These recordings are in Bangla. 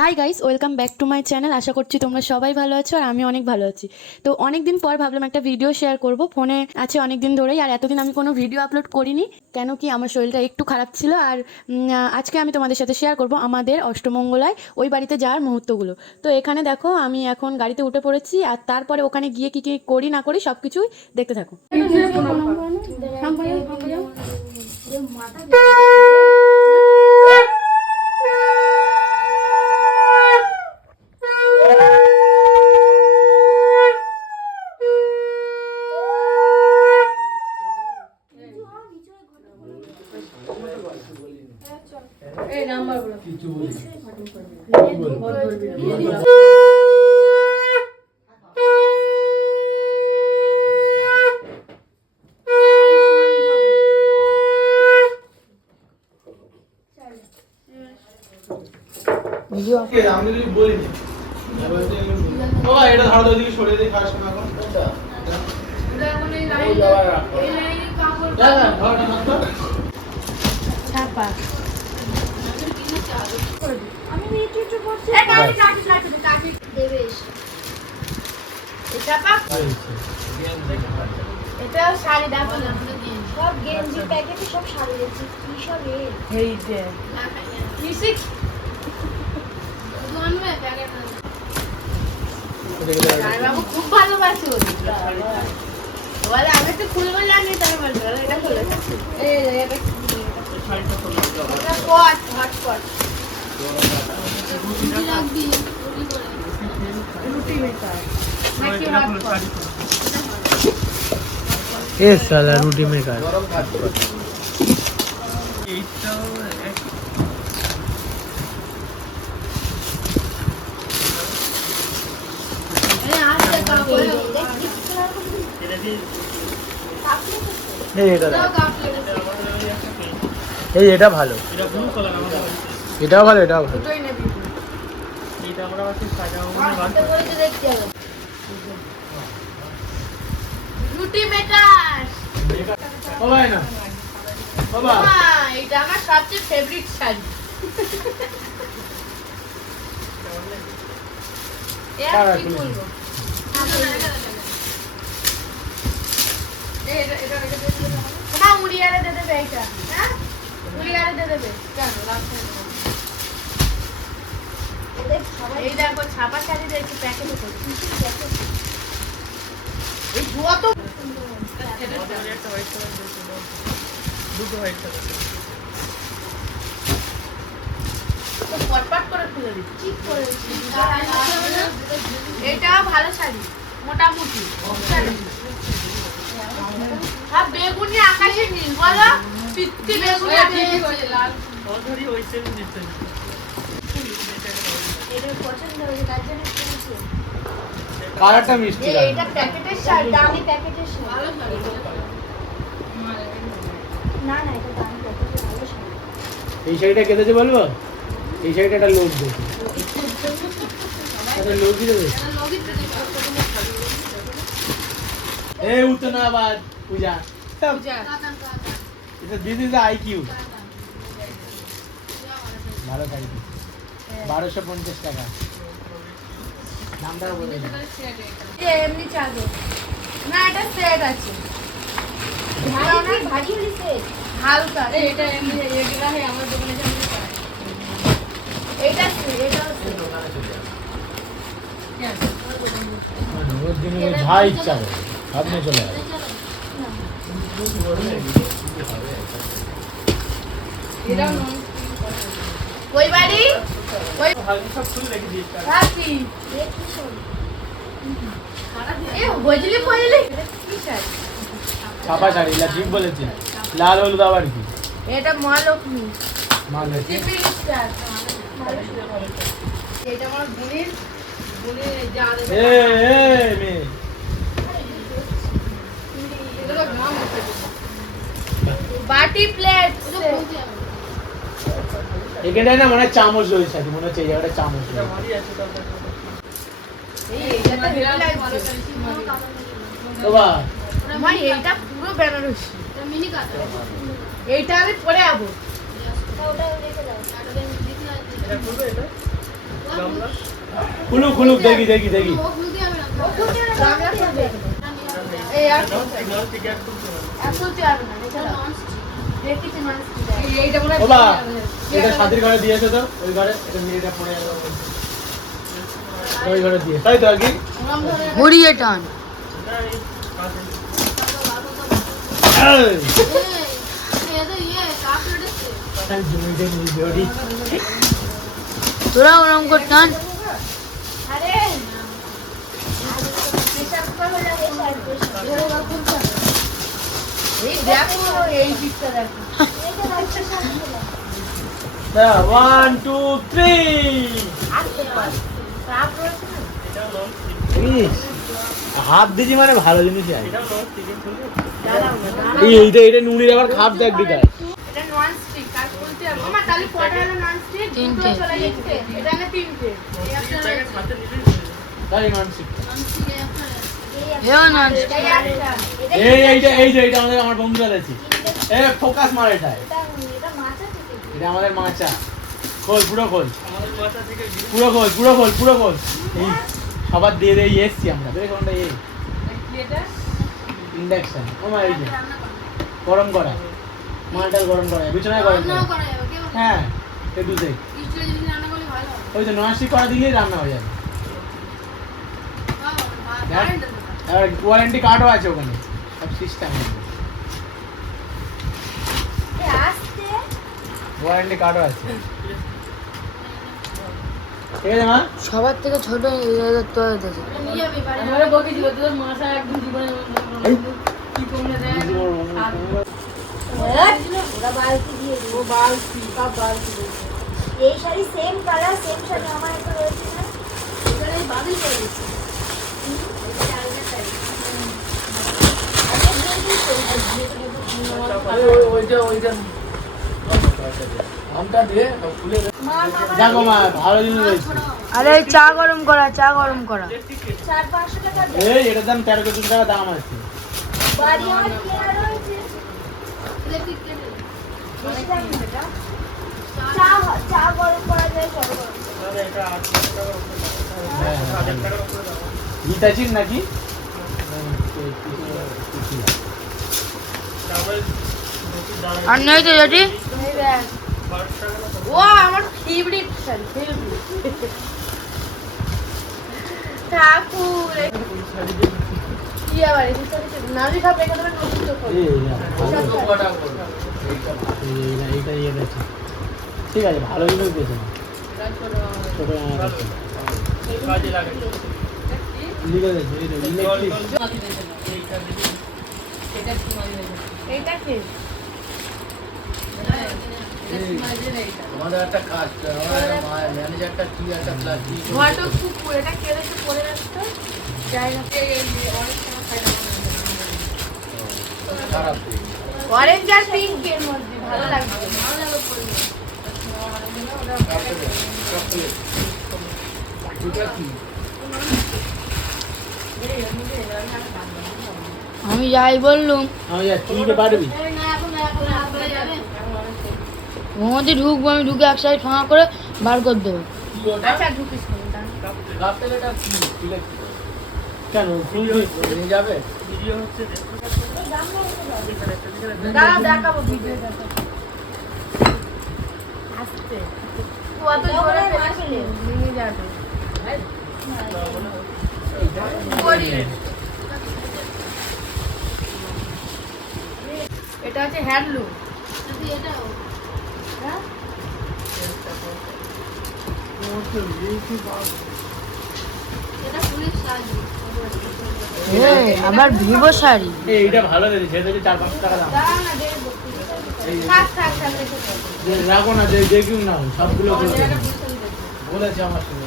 High guys, welcome back to my channel. আশা করছি তোমরা সবাই ভালো আছো আর আমি অনেক ভালো আছি। তো অনেক দিন পর ভাবলাম একটা ভিডিও শেয়ার করব। ফোনে আছে অনেক দিন ধরেই, আর এতদিন আমি কোনো ভিডিও আপলোড করিনি, কেন কি আমার শরীরটা একটু খারাপ ছিল। আর আজকে আমি তোমাদের সাথে শেয়ার করব আমাদের অষ্টমঙ্গলায় ওই বাড়িতে যাওয়ার মুহূর্তগুলো। তো এখানে দেখো, আমি এখন গাড়িতে উঠে পড়েছি, আর তারপরে ওখানে গিয়ে কী কী করি না করি সব কিছুই দেখতে থাকো। আমি যদি বলিনি বাবা এটা ধরো ওদিকে সরিয়ে দিয়ে খাস না এখন ছাপা এটা শাড়ি দেখো না, সব গেঞ্জি প্যাকেটে সব শাড়ি দিচ্ছি কি সব এই যে মিউজিক দুন মে প্যাকেট বাবু খুব ভালোবাসো বলে আমি তো খুলবো জানি তাই বলছো এটা খুলে এই এটা শাড়িটা খুলে এটা পট হটপট রুটি মেকার নাকি হটপট ए साला रोटी मेकर এই এটা ভালো, এটাও ভালো, এটাও ভালো। রুটি মেকার বাবা না বাবা এটা আমার সবচেয়ে ফেভারিট শাড়ি। কি বলবো না উড়িয়ারে দিয়ে দেবে এইটা, হ্যাঁ উড়িয়ারে দিয়ে দেবে কেন এই দেখো ছাপা শাড়ি দেখছি প্যাকেটে করে এই ধোয়া তো পটপট করে খুলে দিচ্ছি। এটা ভালো শাড়ি মোটামুটি আর বেগুনি আকাশে নীল বলো পিত্তি বেগুনি লাল ওধরি হইছে নিতে এটা পছন্দ হয়েছে তার জন্য কিনেছি। কালারটা মিষ্টি এটা প্যাকেটের শাড়ি, দামি প্যাকেটের শাড়ি ভালো শাড়ি না না এটা দামি প্যাকেটের ভালো শাড়ি। এই শাড়িটা কেটেছে বলবো, এই শাড়িটা একটা লোক দেবে, একটা লোক দিয়ে দেবে। এই উত্তনাবাদ পূজা দিস ইজ আইকিউ ভালো শাড়ি 1250 টাকা দামটা বলে এমনি চাদর না এটা সেট আছে ভারী হলি সেট হালকা এটা এমনি এগুলা है আমার দোকানে যেমন এটা ওর দিনে যা ইচ্ছা করে আপনি চলে আসেন। এটা ওই বাড়ি ওই সব ফুল রেখে দিই রাখি এ বজলি পয়লি কি শাড়ি ছাপা শাড়ি ঠিক বলেছি, লাল হলুদ আবার কি এটা মহালক্ষ্মী মানে সিপিং স্টার এটা আমার বুনির যা দেবে এ মে বাটি প্লেট এখানটায় না মনে হয় চামচ রয়েছে, মনে হচ্ছে এই জায়গাটা চামচ বাবা ভাই এটা পুরো বেনারসি মিনি কাটা এইটা আমি পরে যাবো ওটা রেখে দাও এটা করবে এটা খুলুক খুলুক দেখি দেখি দেখি গামলা খুলবে। এই আর এত চার না দেখেছি মানুষ এইটা মনে ওবা এটা সাথীর ঘরে দিয়েছে তো ওই ঘরে এটা মেয়েটা পড়ে গেল ওই ঘরে দিয়ে তাই তো আর কি ঘুরিয়ে টান। এই, তোরা ওরম কর টান। আরে পেশাব করে লাগে এই দেখো এই পিকটা দেখো না 1 2 3 সাপ রয়েছে না হাত দিছি মানে ভালো জিনিস আছে দাঁড়াও না এই এইটা এটা নুনির আবার খাপ দেখ দিকে এটা নন স্টিক কাজ বলতে হবে মামা তাহলে কটা হলো নন স্টিক তিনটে। দুটো চলে গেছে এটা না তিনটে এই একটা তাই মানসিক হেও না এই একটা এই যে এইটা আমাদের আমার বন্ধুরা দিয়েছে এ ফোকাস মার এটা এটা আমাদের মাচা খোল পুরো খোল পুরো খোল পুরো খোল পুরো খোল এই সবার দিয়ে দিয়ে এসছি আমরা দেখে কোনটা এই এটা ইন্ডাকশন ওমা এই যে গরম করা মালটাল গরম করা বিছানায় গরম করা হ্যাঁ এই দুধে ওই যে ননস্টিক করা দিলেই রান্না হয়ে যাবে আর ওয়ারেন্টি কার্ডও আছে ওখানে সব সিস্টেম ওয়ারেন্টি কার্ডও আছে ঠিক আছে মা সবার থেকে ছোট তো দেখে আমরা বকে দিল তোর মাথা একদম জীবনে কি করলে দেয় ওরা বালতি দিয়ে ও বালতি সব বালতি এই sari same colour same sari আমার একটা রয়েছে না এখানে বাদল করে দিচ্ছে ওইটা আমটা দিয়ে খুলে দেখো মা ভালো জিনিস রয়েছে আরে চা গরম করা চা গরম করা 400-500 টাকা এই এটার দাম 13-14 টাকা দাম আছে বাড়ি আমার কেনা রয়েছে ইলেকট্রিক কেটে বেশি দাম না এটা চা গরম করা যায় সব গরম হিতাচির নাকি আর নয় তো যেটি ও আমার ফেভারিট শাড়ি ঠাকুর কি আবার এই শাড়ি নালি সব রেখে দেবেন নতুন তো ঠিক আছে ভালো জিনিস পেয়েছে ছোট এইটা কি আমাদের একটা কাজ আমাদের ম্যানেজারটা কি একটা ক্লাস ঘটক কুকুর এটা কেড়েছে পরে রাখতো জায়গাতে অনেক সময় খাই খারাপ অরেঞ্জ আর পিঙ্কের মধ্যে ভালো লাগবে দুটা কি আমি যাই বললুম আমি যাচ্ছি তুই কি পারবি ওর মধ্যে ঢুকবো আমি ঢুকে এক সাইড ফাঁকা করে বার করে দেবো আচ্ছা ঢুকিস কাপটা কি কেন নিয়ে যাবে দাঁড়াও দেখাবো ভিডিও আসতে কত জোরে ফেলেছিল ভেঙে যাবে এটা হচ্ছে হ্যান্ডলুম আবার ভিভো শাড়ি এইটা ভালো দিয়েছে সেটা 4-5 টাকা দাম দাঁড়াও না দেখবো থাক থাক থাক দেখো রাখো না দেখিও না সবগুলো এটা বুঝতে বলেছে আমার সঙ্গে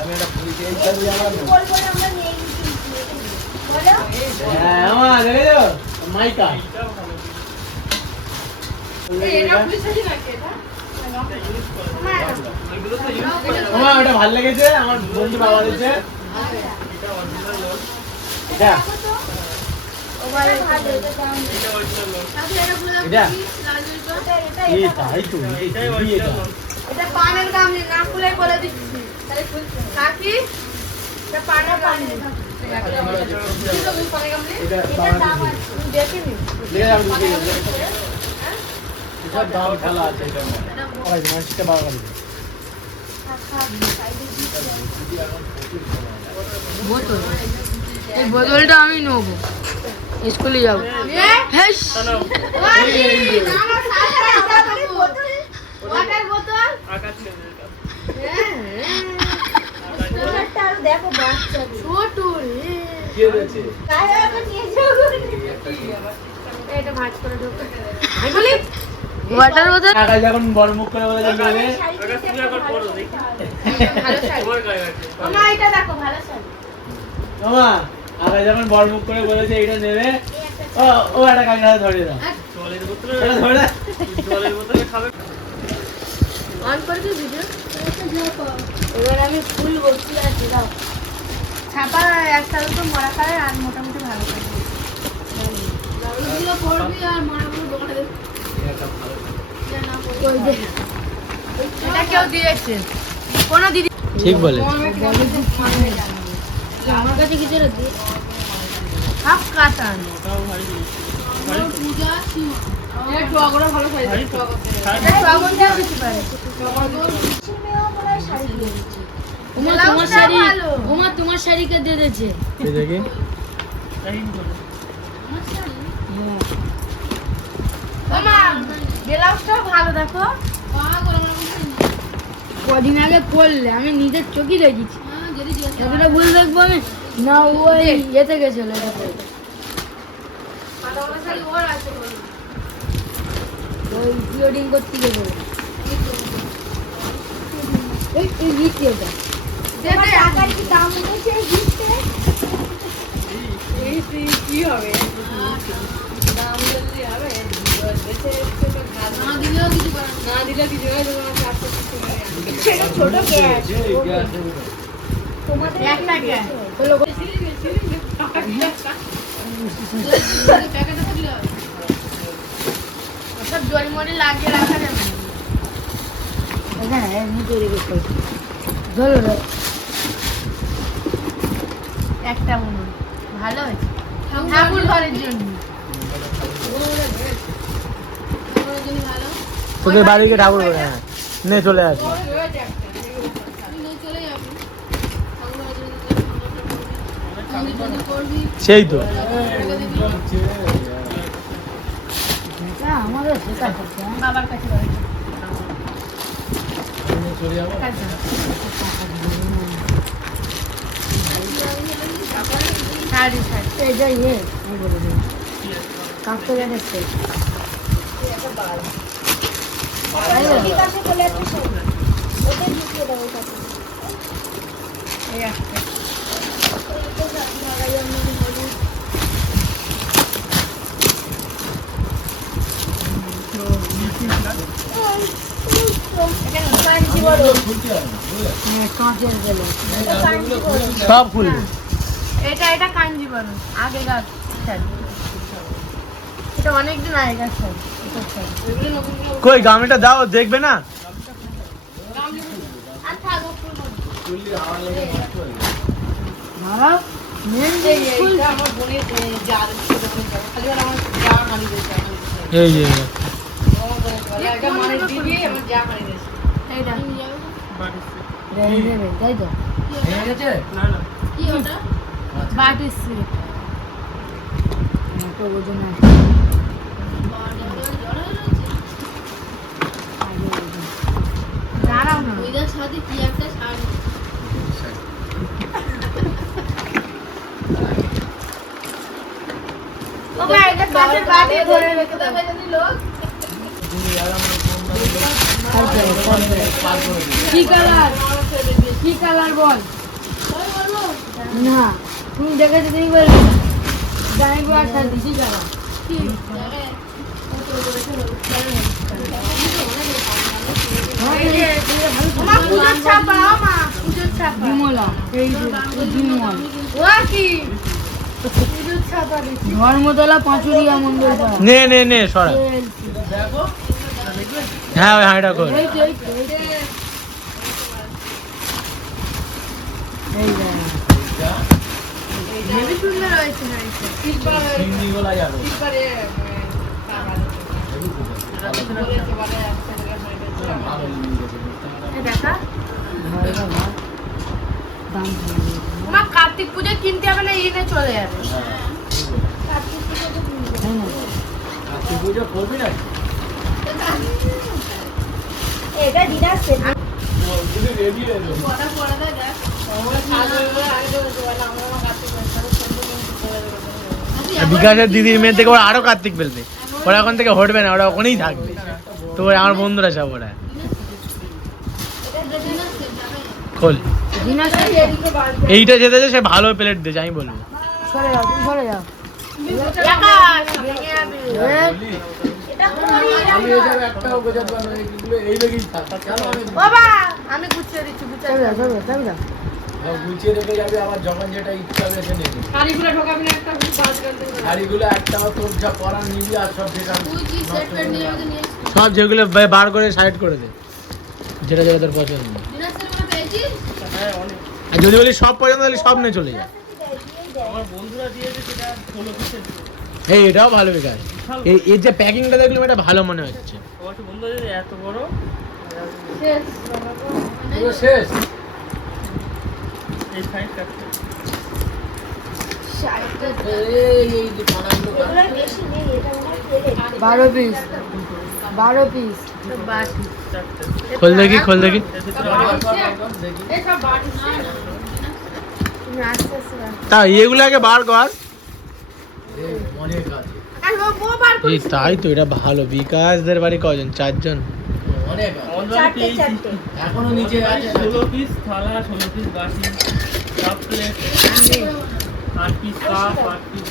আমি একটা পুলিশ এই শাড়ি আমার না। বলবো না আমরা নিয়ে গেছি বলো হ্যাঁ আমার দেখে যাও মাইকা এটা পুলিশ নাকি এটা আমার ওটা ভালো লেগেছে আমার বন্ধু বাবা দিয়েছে এটা ভালো এটা দাম এটা এটা এই তাই তো এই এটা এটা পানের গামলি না খুলে বলে দিচ্ছি কাকি এটা পানের গামলি এটা দেখিনি লেগে যাবে এটার দাম খেলা আছে এটা ওই মাছটা বার করে দিই বোতল এই বোতলটা আমি নেবো স্কুলে যাবো হ্যাঁ ওয়াটার বোতল দেখো বাচ্চা ছোট কি হয়েছে এটা ভাঁজ করে ঢোকে আমি বলি ওয়াটার বোতল আকাশ যখন বড় মুখ করে বলে যাবে ভালো শাড়ি ওমা এটা দেখো ভালো শাড়ি মামা আকাশ যখন বড় মুখ করে বলেছে এটা নেবে ও একটা কাকা ধরে দাও এটা ধরে দাও অন করে দিই ভিডিও এবার আমি ফুল ভর্তি আছি দাও ছাপা একটা তো মরা খায় আর মোটামুটি ভালো খায় দারুগুলো পড়বি আর মরাগুলো দোকানে দেখ ওই যে এটা কেউ দিয়েছে কোন দিদি ঠিক বলে আমার কাছে কিছু একটা দিয়ে হাফ কাটা টগরা ভালো খাই টগর দিয়ে দিতে পারে তোমার শাড়ি তোমার শাড়িকে দিয়ে দিয়েছে এই দেখি ওমা ব্লাউজটা ভালো দেখো কদিন আগে পড়লে আমি নিজের চোখই দেখেছি এতটা ভুল দেখবো আমি না ওই ইয়েতে গেছিল এটা পরে পাতাওয়ালা শাড়ি ওর আছে বলো ওই প্রিওডিং করতে গেছিল এই লিখি ওটা দেবে টাকার কি দাম হয়েছে গিফটে কি হবে দাম জলদি হবে না দিলেও কিছু করে না দিলে কিছু হয় সেটা ছোট গ্যাস তোমাদের একটা গ্যাস হলো সব জলমরি লাগিয়ে রাখা যাবে না। হ্যাঁ এমনি তৈরি করতে ধরো রে একটা মনে হয়। ভালো হয়েছে ঠাকুর ঘরের জন্য তোদের বাড়িকে ঠাকুর করে হ্যাঁ নে চলে আসি সেই তো এটা আমাদের শেখা করতে হ্যাঁ বাবার কাছে বাড়ি। শাড়ি শাড়ি এটা ইয়ে আমি বলে দিই কাঁপতে যাচ্ছে এই একটা কাঁচের গেল সব খুলবে এটা কাঞ্জিবরম আগেকার শাড়ি এটা অনেকদিন আগেকার শাড়ি এটার শাড়ি। কই গামিটা দাও দেখবে না বাবা মেন ফুল আমার বোনের যা খালি আমার যা হানি দিয়েছে এই যে এটা মানে দিদি আমার যা হানি দিয়েছে এইটা রেডি দেবে তাই তো কি ওটা বাটি সুইট তো ওজন দাঁড়াও না ওইটার সাথে কি একটা শাড়ি ও ভাই এটা কাঁচের বাটি ধরে রেখে দেবে যদি লোক কি কালার কি কালার বল না তুমি দেখেছো তুমি বলবে জানিব আর সাথে কি কালার মা পুজোর ছাপা মা পুজোর ছাপা বিমলা এই যে বিমল ও কি পুজোর ছাপা দেখি ধর্মতলা পাঁচুরিয়া মন্দির পাড়া নে নে নে সরা হ্যাঁ ওই হাঁড়িটা খোল। এই তো, এই তো, এই তো। এই দেখ। হেবি সুন্দর হয়েছে হাঁড়িটা। চিংড়ি গোলা যাবে এই দেখা দাম তোমার কার্তিক পুজো কিনতে হবে না, এনে চলে যাবে। তুই পুজো করবি না এটা দিদার সেট রেডি হয়ে যাবে। কটা পড়া দেয় দেখ। আমরা সাজবে আগে তো বলা আমরা কার্তিক আর বিকাশের দিদির মেয়ের থেকে ওরা আরো কার্তিক ফেলবে, ওরা এখন থেকে হটবে না, ওরা ওখানেই থাকবে। তো ওই আমার বন্ধুরা সব ওরা খোল। এইটা যেতে সে ভালো প্লেট দিয়েছে আমি বলবো। সরে যাও, তুমি সরে যাও। আকাশ ভেঙে যাবে। এটা করি আমি এসব একটাও গোছাতে পারবো না, এগুলো এই লেগেই থাক। কেন আমি বাবা আমি গুছিয়ে দিচ্ছি সরে যাও, সরে যাও, সরে যাও। গুছিয়ে রেখে যাবে, আবার যখন যেটা ইচ্ছা হবে সে নেবে। কারিগুলো ঢোকাবি না একটা বাজ করতে। শাড়িগুলো একটাও তোর যা পরা নিবি আর সব বেকার তুই কি সেট প্যান্ট নিয়ে আমাকে নিয়ে সব যেগুলো বার করে সাইড করে দে, যেটা যেটা তোর পছন্দ। দিনাজপুরে কোনো পেয়েছিস? আর যদি বলি সব পছন্দ তাহলে সব নিয়ে চলে যায়। এই এটাও ভালো বিকাশ, এর যে প্যাকিংটা দেখলাম এটা ভালো মনে হচ্ছে। শেষ পুরো শেষ। এই যে পানাগুলো কাট। 12 পিস, 12 পিস। বাস খোল দেখি, খোল দেখি। দেখি এই সব বাড়ি না তুমি আস্তে আস্তে রাখ। তা এগুলো আগে বার কর। এই অনেক আছে, আর ও বার এই তাই তো, এটা ভালো। বিকাশদের বাড়ি কজন? 4 জন। অনেক আছে। চারটে চারটে এখনো নিচে আছে। 16 পিস থালা, 16 পিস বাটি, cup plate, 8 piece cup, 8 piece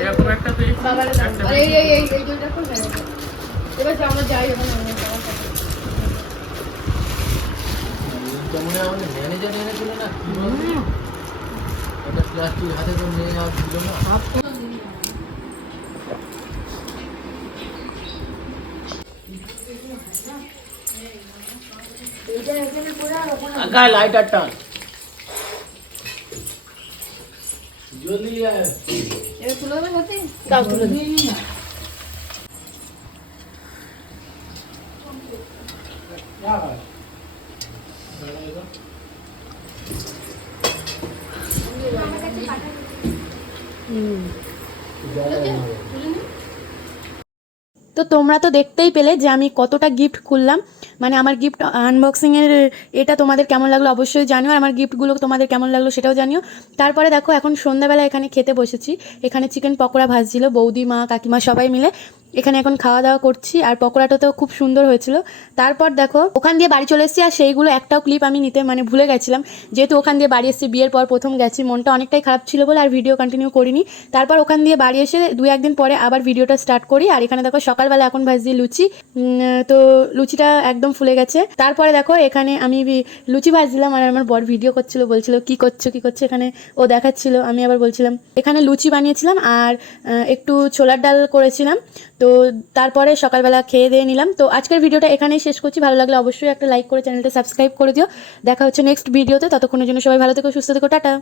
এরকম একটা পেয়েছি। বাবারে দাও। একটা আর এই দুইটা কোন জায়গা? এবার আমরা যাই ওখানে আমরা যাওয়া হবে। যেমন আমাদের ম্যানেজার এনেছিল না, কি বলবো, একটা প্লাস্টিক হাতে করে নিয়ে যাওয়া ছিল না। গায়ে লাইটার টান। জলদি আয়। এবার তুলে দেবে সাথে? দাও, তুলে দাও। তো তোমরা তো দেখতেই পেলে যে আমি কতটা গিফট খুললাম, মানে আমার গিফট আনবক্সিংয়ের এটা তোমাদের কেমন লাগলো অবশ্যই জানিও, আর আমার গিফটগুলো তোমাদের কেমন লাগলো সেটাও জানিও। তারপরে দেখো এখন সন্ধ্যাবেলা এখানে খেতে বসেছি, এখানে চিকেন পকোড়া ভাজছিল বৌদি, মা, কাকিমা সবাই মিলে। এখানে এখন খাওয়া দাওয়া করছি, আর পকোড়াটাতেও খুব সুন্দর হয়েছিল। তারপর দেখো ওখান দিয়ে বাড়ি চলে এসেছি, আর সেইগুলো একটাও ক্লিপ আমি নিতে ভুলে গেছিলাম, যেহেতু ওখান দিয়ে বাড়ি এসেছি, বিয়ের পর প্রথম গেছি, মনটা অনেকটাই খারাপ ছিল বলে আর ভিডিও কন্টিনিউ করিনি। তারপর ওখান দিয়ে বাড়ি এসে 2-1 দিন পরে আবার ভিডিওটা স্টার্ট করি। আর এখানে দেখো সকালবেলা এখন ভাজছি লুচি, তো লুচিটা একদম ফুলে গেছে। তারপরে দেখো এখানে আমি লুচি ভাজছিলাম, আর আমার বর ভিডিও করছিল, বলছিল কি করছো কি করছো, এখানে ও দেখাচ্ছিল, আমি আবার বলছিলাম। এখানে লুচি বানিয়েছিলাম আর একটু ছোলার ডাল করেছিলাম। তো তারপরে সকালবেলা খেয়ে দিয়ে নিলাম। তো আজকের ভিডিওটা এখানেই শেষ করছি, ভালো লাগলে অবশ্যই একটা লাইক করে চ্যানেলটা সাবস্ক্রাইব করে দিও। দেখা হচ্ছে নেক্সট ভিডিওতে, ততক্ষণের জন্য সবাই ভালো থেকো, সুস্থ থেকো, টাটা।